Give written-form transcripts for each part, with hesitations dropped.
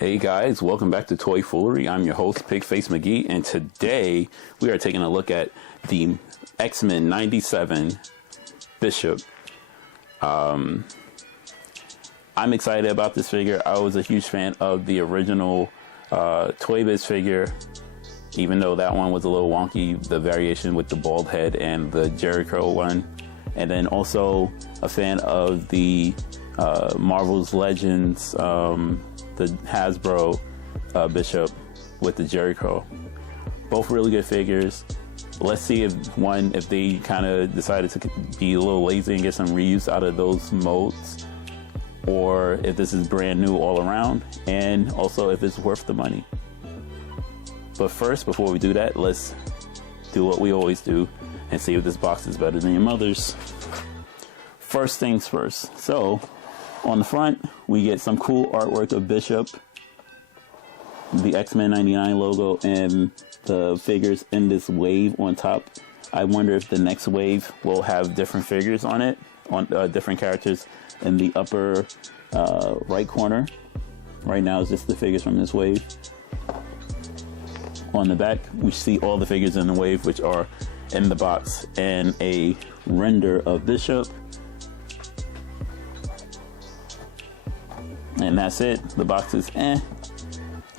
Hey guys, welcome back to Toy Foolery. I'm your host, Pigface McGee, and today we are taking a look at the X-Men 97 Bishop. I'm excited about this figure. I was a huge fan of the original Toy Biz figure, even though that one was a little wonky, the variation with the bald head and the Jericho one. And then also a fan of the Marvel's Legends, the Hasbro Bishop with the Jericho. Both really good figures. Let's see if they kind of decided to be a little lazy and get some reuse out of those molds, or if this is brand new all around, and also if it's worth the money. But first, before we do that, let's do what we always do and see if this box is better than your mother's. First things first. So on the front, we get some cool artwork of Bishop, the X-Men 99 logo, and the figures in this wave on top. I wonder if the next wave will have different figures on it, on different characters in the upper right corner. Right now it's just the figures from this wave. On the back, we see all the figures in the wave, which are in the box, and a render of Bishop. And that's it. The box is I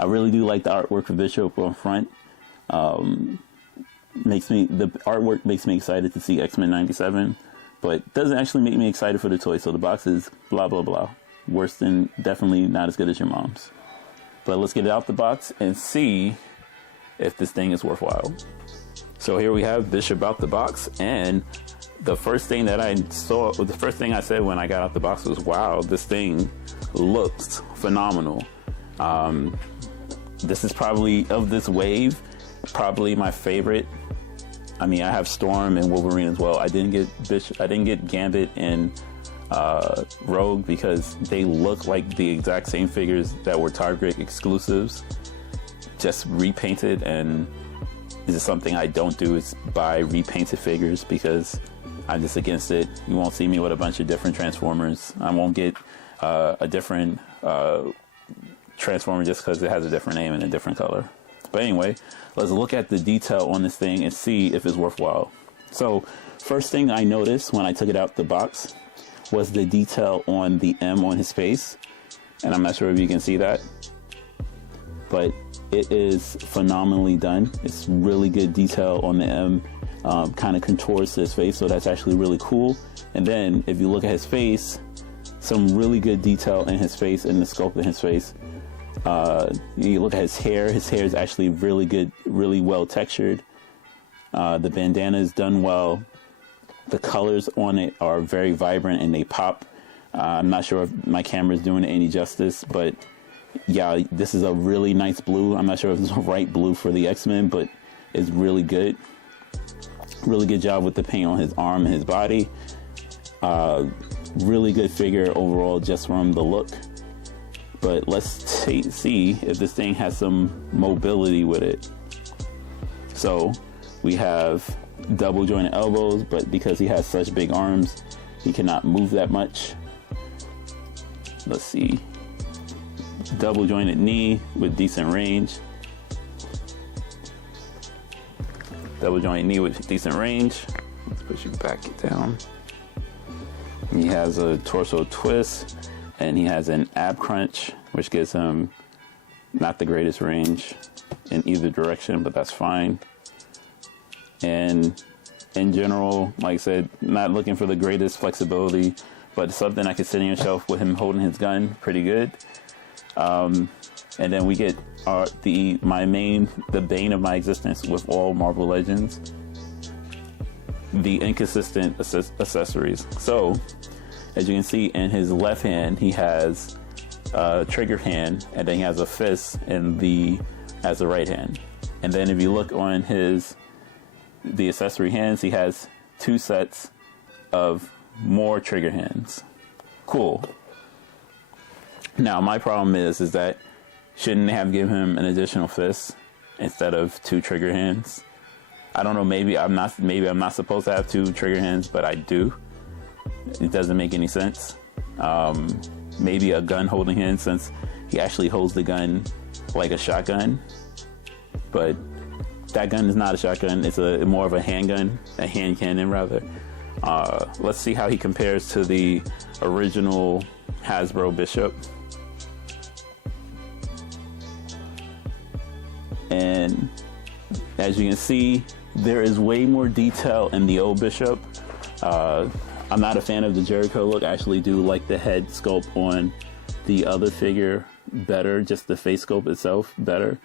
really do like the artwork for Bishop on front. The artwork makes me excited to see X-Men 97, but doesn't actually make me excited for the toy. So the box is blah blah blah. Worse than, definitely not as good as your mom's. But let's get it out the box and see if this thing is worthwhile. So here we have Bishop out the box, and the first thing that I saw, the first thing I said when I got out the box was, wow, this thing looks phenomenal. This is probably, of this wave, probably my favorite. I mean, I have Storm and Wolverine as well. I didn't get Gambit and Rogue because they look like the exact same figures that were Target exclusives, just repainted. And this is something I don't do, is buy repainted figures, because I'm just against it. You won't see me with a bunch of different Transformers. I won't get a different Transformer just because it has a different name and a different color. But anyway, let's look at the detail on this thing and see if it's worthwhile. So first thing I noticed when I took it out the box was the detail on the M on his face. And I'm not sure if you can see that, but it is phenomenally done. It's really good detail on the M, kind of contours to his face, so that's actually really cool. And then if you look at his face, some really good detail in his face and the sculpt in his face. You look at his hair is actually really good, really well textured. The bandana is done well. The colors on it are very vibrant and they pop. I'm not sure if my camera is doing it any justice, but yeah, this is a really nice blue. I'm not sure if it's the right blue for the X-Men, but it's really good. Really good job with the paint on his arm and his body. Really good figure overall just from the look. But let's see if this thing has some mobility with it. So we have double jointed elbows, but because he has such big arms, he cannot move that much. Let's see. Double jointed knee with decent range. Double jointed knee with decent range. Let's push you back down. He has a torso twist, and he has an ab crunch, which gives him not the greatest range in either direction, but that's fine. And in general, like I said, not looking for the greatest flexibility, but something I could sit on your shelf with him holding his gun, pretty good. And then we get the bane of my existence with all Marvel Legends, the inconsistent accessories. So as you can see, in his left hand he has a trigger hand, and then he has a fist as the right hand. And then if you look on the accessory hands, he has 2 sets of more trigger hands. Cool. Now my problem is that shouldn't they have given him an additional fist instead of 2 trigger hands? I don't know, maybe I'm not supposed to have 2 trigger hands, but I do. It doesn't make any sense. Maybe a gun holding hand, since He actually holds the gun like a shotgun, but that gun is not a shotgun. It's more of a handgun, a hand cannon rather. Let's see how he compares to the original Hasbro Bishop. And as you can see, there is way more detail in the old Bishop. I'm not a fan of the Jericho look. I actually do like the head sculpt on the other figure better, just the face sculpt itself better.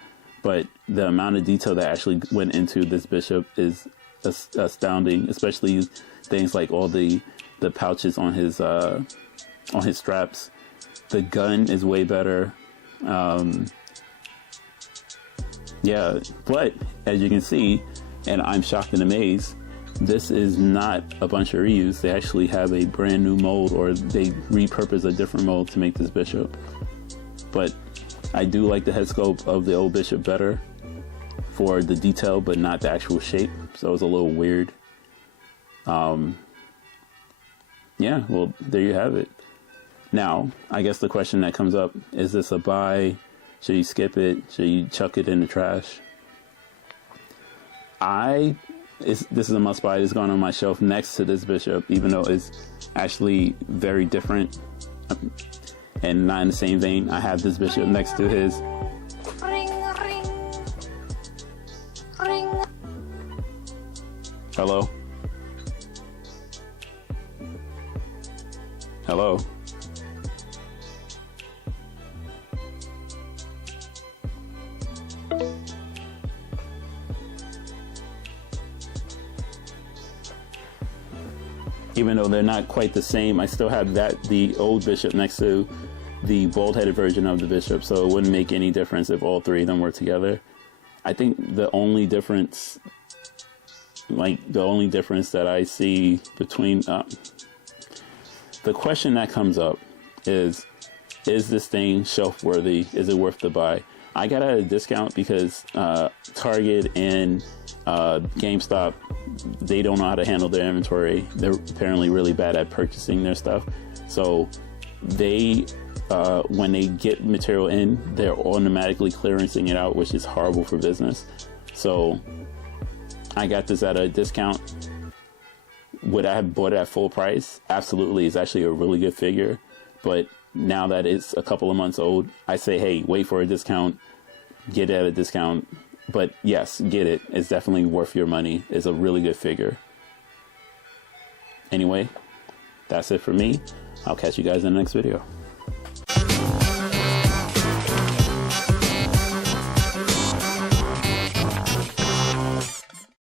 But the amount of detail that actually went into this Bishop is astounding, especially things like all the pouches on his straps. The gun is way better. Yeah, but as you can see, and I'm shocked and amazed, this is not a bunch of reuse. They actually have a brand new mold, or they repurpose a different mold to make this Bishop. But I do like the head sculpt of the old Bishop better for the detail, but not the actual shape. So it's a little weird. Yeah, well, there you have it. Now, I guess the question that comes up, is this a buy? Should you skip it? Should you chuck it in the trash? This is a must buy. It's going on my shelf next to this Bishop, even though it's actually very different and not in the same vein. I have this Bishop next to his. Ring, ring, ring. Hello? Hello? Even though they're not quite the same, I still have the old Bishop next to the bald-headed version of the Bishop, so it wouldn't make any difference if all three of them were together. I think the only difference that I see between the question that comes up is this thing shelf worthy? Is it worth the buy? I got at a discount because Target and GameStop, they don't know how to handle their inventory. They're apparently really bad at purchasing their stuff. So they, when they get material in, they're automatically clearancing it out, which is horrible for business. So I got this at a discount. Would I have bought it at full price? Absolutely. It's actually a really good figure. But now that it's a couple of months old, I say, hey, wait for a discount, get it at a discount. But yes, get it. It's definitely worth your money. It's a really good figure. Anyway, that's it for me. I'll catch you guys in the next video.